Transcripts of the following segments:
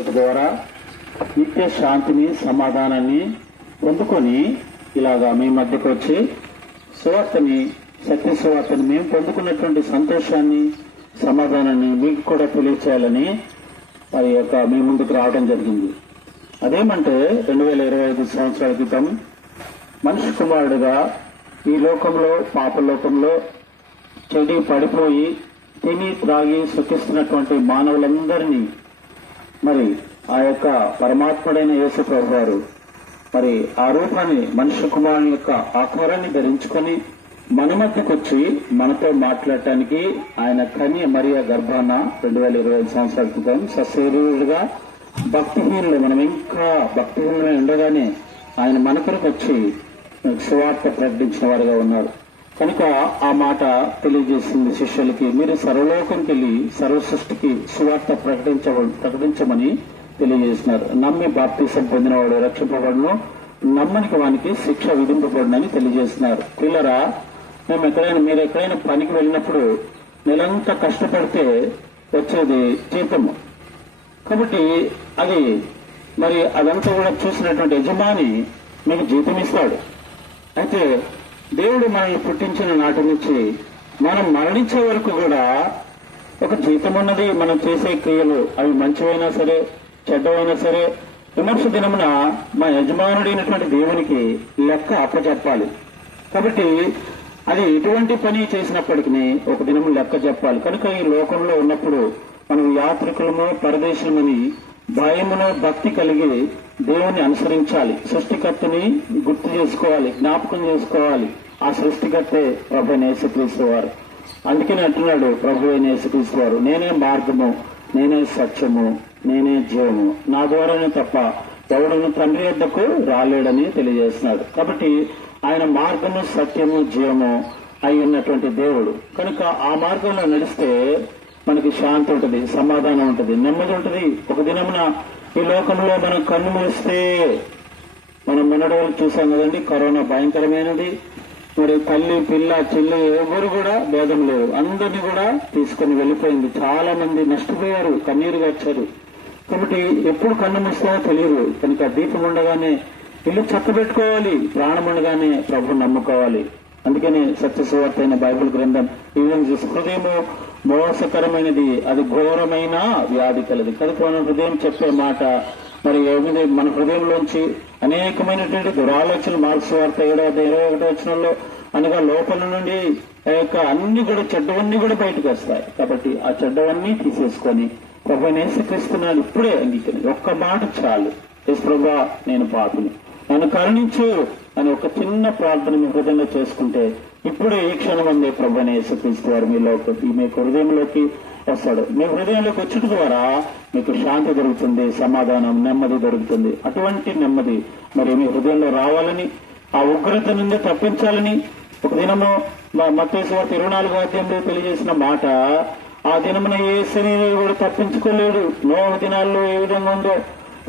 గ్రహించడం ద్వారా నిత్య శాంతిని, సమాధానాన్ని పొందుకొని ఇలాగా మీ మధ్యకు వచ్చి సువార్తని, సత్య సువార్తని మేము పొందుకున్నటువంటి సంతోషాన్ని, సమాధానాన్ని మీకు కూడా తెలియచేయాలని మరి మీ ముందుకు రావడం జరిగింది. అదేమంటే 2025 సంవత్సరాల క్రితం మనిషి కుమారుడుగా ఈ లోకంలో, పాపలోకంలో చెడి పడిపోయి తిని త్రాగి సుఖిస్తున్నటువంటి మానవులందరినీ మరి ఆ యొక్క పరమాత్ముడైన యేసు ప్రభు వారు మరి ఆ రూపాన్ని, మనుష్య కుమారుని యొక్క ఆకారాన్ని ధరించుకొని మన మధ్యకు వచ్చి మనతో మాట్లాడటానికి ఆయన కన్య మరియ గర్భాన 2025 సంవత్సరాల క్రితం సశరీరుడుగా భక్తిహీనులు, మనం ఇంకా భక్తిహీనులై ఉండగానే ఆయన మన కొరకు వచ్చి సువార్త ప్రకటించిన వారుగా ఉన్నారు. కనుక ఆ మాట తెలియజేసింది శిష్యులకి, మీరు సర్వలోకంకి వెళ్ళి సర్వ సృష్టికి సువార్త ప్రకటించమని తెలియజేసినారు. నమ్మి బాప్తిసం పొందినవాడు రక్షింపబడును, నమ్మనికి వానికి శిక్ష విధింపబడునని తెలియజేస్తున్నారు. పిల్లరా, మీరు ఎక్కడైనా పనికి వెళ్ళినప్పుడు నెలంతా కష్టపడితే వచ్చేది జీతము. కాబట్టి అది మరి అదంతా కూడా చూసినటువంటి యజమాని మీకు జీతం ఇస్తాడు. అయితే దేవుడు మనల్ని పుట్టించిన నాటి నుంచి మనం మరణించే వరకు కూడా ఒక జీతం ఉన్నది. మనం చేసే క్రియలు అవి మంచివైనా సరే, చెడ్డవైనా సరే, విమర్శ దినమున మా యజమానుడైనటువంటి దేవునికి లెక్క అప్పచెప్పాలి. కాబట్టి అది ఎటువంటి పని చేసినప్పటికీ ఒక దినము లెక్క చెప్పాలి. కనుక ఈ లోకంలో ఉన్నప్పుడు మనం యాత్రికులము, పరదేశులమని భయమును, భక్తి కలిగి దేవుని అనుసరించాలి. సృష్టికర్తని గుర్తు చేసుకోవాలి, జ్ఞాపకం చేసుకోవాలి. ఆ సృష్టికర్తే ప్రభు అయిన యేసుక్రీస్తు వారు. అందుకని అంటున్నాడు ప్రభు అయిన యేసుక్రీస్తు వారు, నేనే మార్గము, నేనే సత్యము, నేనే జీవము, నా ద్వారానే తప్ప ఎవడును తండ్రి వద్దకు రాలేడని తెలియజేస్తున్నాడు. కాబట్టి ఆయన మార్గము, సత్యము, జీవము అయి ఉన్నటువంటి దేవుడు. కనుక ఆ మార్గంలో నడిస్తే మనకి శాంతి ఉంటుంది, సమాధానం ఉంటుంది, నెమ్మది ఉంటుంది. ఒక దినమున ఈ లోకంలో మనం కన్ను మూస్తే, మనం మొన్నటి వరకు చూసాం కదండి, కరోనా భయంకరమైనది. మరి తల్లి, పిల్ల, చెల్లి ఎవరు కూడా భేదం లేవు, అందరినీ కూడా తీసుకుని వెళ్లిపోయింది. చాలా మంది నష్టపోయారు, కన్నీరుగా వచ్చారు. కాబట్టి ఎప్పుడు కన్ను మూస్తామో తెలియదు. కనుక దీపం ఉండగానే ఇల్లు చక్కబెట్టుకోవాలి, ప్రాణం ఉండగానే ప్రభు నమ్ముకోవాలి. అందుకని సత్యసువార్త అయిన బైబిల్ గ్రంథం ఈ విధంగా హృదయము మోసకరమైనది, అది ఘోరమైన వ్యాధి కలది. కనుక మన హృదయం చెప్పే మాట మరి మన హృదయంలోంచి అనేకమైనటువంటి దురాలోచనలు, మార్క్స్ వార్త 7:21 వచనంలో అనగా లోపల నుండి అన్ని కూడా చెడ్డవన్నీ కూడా బయటకు వస్తాయి. కాబట్టి ఆ చెడ్డవన్నీ తీసేసుకొని ప్రభువుని యేసుక్రీస్తున్నాను ఇప్పుడే అంగీకరించి ఒక్క మాట చాలు, యేసు ప్రభువా నేను పాపిని, నన్ను కరుణించు అని ఒక చిన్న ప్రార్థన మీ హృదయంలో చేసుకుంటే ఇప్పుడే ఈ క్షణం అందే ప్రభువుని యేసుక్రీస్తు వారు మీకు హృదయంలోకి వస్తాడు. మీ హృదయంలోకి వచ్చుట ద్వారా మీకు శాంతి దొరుకుతుంది, సమాధానం, నెమ్మది దొరుకుతుంది. అటువంటి నెమ్మది మరి మీ హృదయంలో రావాలని, ఆ ఉగ్రత నుండి తప్పించాలని ఒక దినము మత్తయి సువార్త 24వ అధ్యాయంలో తెలియజేసిన మాట, ఆ దినమున ఏ శరీరం కూడా తప్పించుకోలేడు. నోవహు దినాల్లో ఏ విధంగా ఉందో,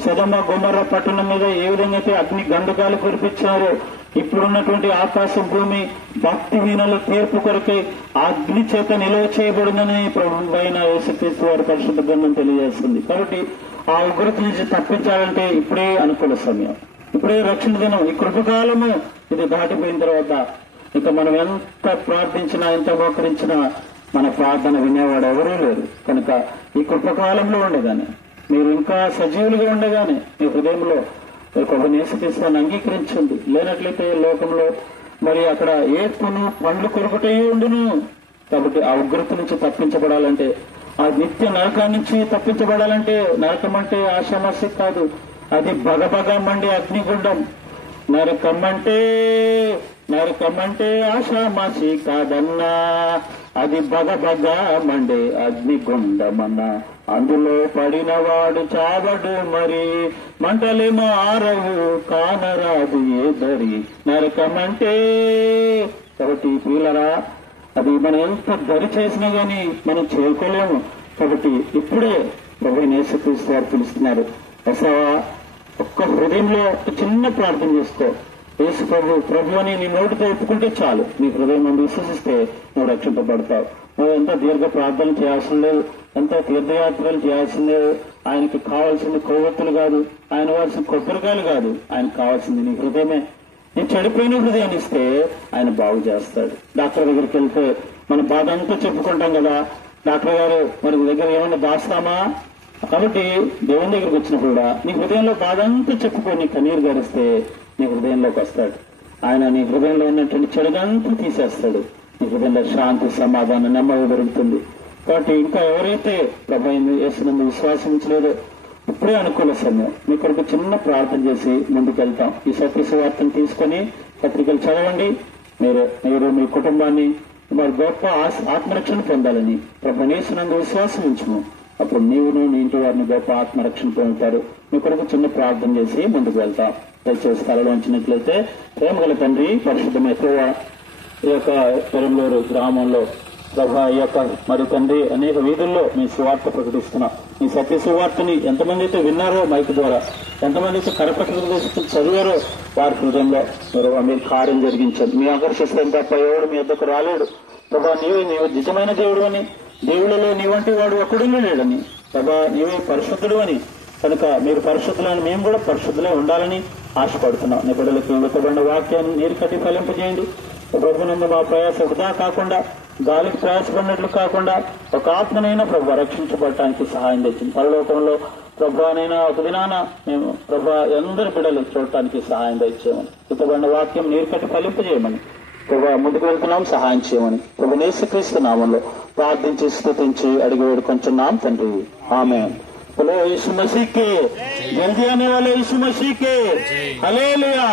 సొదొమ గొమొర్రా పట్టణం మీద ఏ విధంగా అయితే అగ్ని గంధకాలు కురిపించారో, ఇప్పుడున్నటువంటి ఆకాశం, భూమి భక్తిహీనుల తీర్పు కొరకై అగ్ని చేత నిల్వ చేయబడిందని ప్రభు అయిన యేసుక్రీస్తు వారి పరిశుద్ధ గ్రంథం తెలియజేస్తుంది. కాబట్టి ఆ ఉగ్రత నుంచి తప్పించాలంటే ఇప్పుడే అనుకూల సమయం, ఇప్పుడే రక్షణ దినం. ఈ కృపకాలము ఇది దాటిపోయిన తర్వాత ఇక మనం ఎంత ప్రార్థించినా, ఎంత మోకరించినా మన ప్రార్థన వినేవాడు ఎవరూ లేరు. కనుక ఈ కృపకాలంలో ఉండగానే, మీరు ఇంకా సజీవులుగా ఉండగానే మీ హృదయంలో ప్రభువుని యేసుక్రీస్తుని అంగీకరించండి. లేనట్లయితే లోకంలో మరి అక్కడ ఏర్పును పండ్లు కొరకటే ఉండును. కాబట్టి ఆ ఉగ్రత నుంచి తప్పించబడాలంటే, ఆ నిత్య నరకాన్ని నుంచి తప్పించబడాలంటే, నరకం అంటే ఆశామాసి కాదు, అది బగబగ మండే అగ్నిగుండం. నరకమంటే ఆశామాసి కాదన్నా, అది బగబగ మండే అగ్నిగుండమన్నా. అందులో పడినవాడు చావడు, మరి మంటలేమో ఆరవు, కానరాదు ఏదరి నరకమంటే. కాబట్టి పిల్లరా, అది మనం ఎంత దరి చేసినా గానీ మనం చేరుకోలేము. కాబట్టి ఇప్పుడే ప్రభువైన యేసుక్రీస్తు వారు పిలుస్తున్నారు. అసలు ఒక్క హృదయంలో చిన్న ప్రార్థన చేసుకో. యేసు ప్రభు అని నీ నోటితో ఒప్పుకుంటే చాలు, నీ హృదయం నుండి విశ్వసిస్తే నువ్వు రక్షింపబడతావు. నువ్వు ఎంత దీర్ఘ ప్రార్థన చేయాల్సిన లేదు, ఎంత తీర్థయాత్రలు చేయాల్సిన లేదు, ఆయనకి కావాల్సింది కొవ్వొత్తులు కాదు, ఆయన వాల్సిన కొబ్బరికాయలు కాదు, ఆయనకు కావాల్సింది నీ హృదయమే. నీ చెడిపోయిన హృదయాన్ని ఇస్తే ఆయన బాగు చేస్తాడు. డాక్టర్ దగ్గరికి వెళ్తే మన బాధ అంతా చెప్పుకుంటాం కదా, డాక్టర్ గారు మరి దగ్గర ఏమైనా దాస్తామా? కాబట్టి దేవుని దగ్గరికి వచ్చినప్పుడు కూడా నీ హృదయంలో బాధ అంతా చెప్పుకొని కన్నీరు గడిస్తే నీ హృదయంలోకి వస్తాడు. ఆయన నీ హృదయంలో ఉన్నటువంటి చెడుగంతా తీసేస్తాడు. నీ హృదయంలో శాంతి, సమాధానం, నెమ్మది దొరుకుతుంది. కాబట్టి ఇంకా ఎవరైతే ప్రభు యేసునందు విశ్వాసం ఉంచలేదో ఇప్పుడే అనుకూల సమయం. మీ కొరకు చిన్న ప్రార్థన చేసి ముందుకెళ్తాం. ఈ సత్య సువార్తను తీసుకొని పత్రికలు చదవండి. మీరు మీ కుటుంబాన్ని మరి గొప్ప ఆత్మరక్షణ పొందాలని ప్రభు యేసునందు విశ్వాసం ఉంచుము. అప్పుడు నీవును నీ ఇంటి వారిని గొప్ప ఆత్మరక్షణ పొందుతారు. మీ కొరకు చిన్న ప్రార్థన చేసి ముందుకు వెళ్తాం. దయచేసి స్థలంలో ఉంచినట్లయితే ప్రేమగల తండ్రి, పరిశుద్ధమైన యెహోవా, ఈ యొక్క పెరంలూరు గ్రామంలో ప్రభా ఈ యొక్క మరి తండ్రి అనేక వీధుల్లో మీ సువార్త ప్రకటిస్తున్నాం. మీ సత్య సువార్తని ఎంతమంది అయితే విన్నారో మైక్ ద్వారా, ఎంతమంది అయితే కరపత్రికలు చదివారో వారి హృదయంలో మీరు కార్యం జరిగించండి. మీ ఆకర్షిస్తాం తప్ప ఎవడు మీ వద్దకు రాలేడు. ప్రభా నీవు నిజమైన దేవుడు అని, దేవుళ్ళలో నీ వంటి వాడు ఒక్కడునే లేడని, ప్రభా నీవే పరిశుద్ధుడు అని, కనుక మీరు పరిశుద్ధులని మేము కూడా పరిశుద్ధులే ఉండాలని ఆశపడుతున్నాం. నీ బిడ్డలకు ఇవ్వబడిన వాక్యాన్ని నీరు కట్టి ఫలింపజేయండి. ప్రభునందు మా ప్రయాస వృధా కాకుండా, గాలికి ప్రయాసపడినట్లు కాకుండా ఒక ఆత్మనైనా ప్రభు రక్షించబడటానికి సహాయం తెచ్చింది. పరలోకంలో ప్రభానైనా ఒక దినాన మేము ప్రభా అందరి బిడ్డలు చూడటానికి సహాయం తెచ్చేయమని, ఇతబడిన వాక్యం నీరు కట్టి ఫలింపజేయమని ప్రభా ముందుకు వెళ్తున్నాం, సహాయం చేయమని ప్రభు యేసుక్రీస్తు నామంలో ప్రార్థించి స్తుతించి అడిగి వేడుకొంచున్నాం తండ్రి. ఆమేన్. बोलो यीशु मसीह के, जल्दी आने वाले यीशु मसीह के, हालेलुया।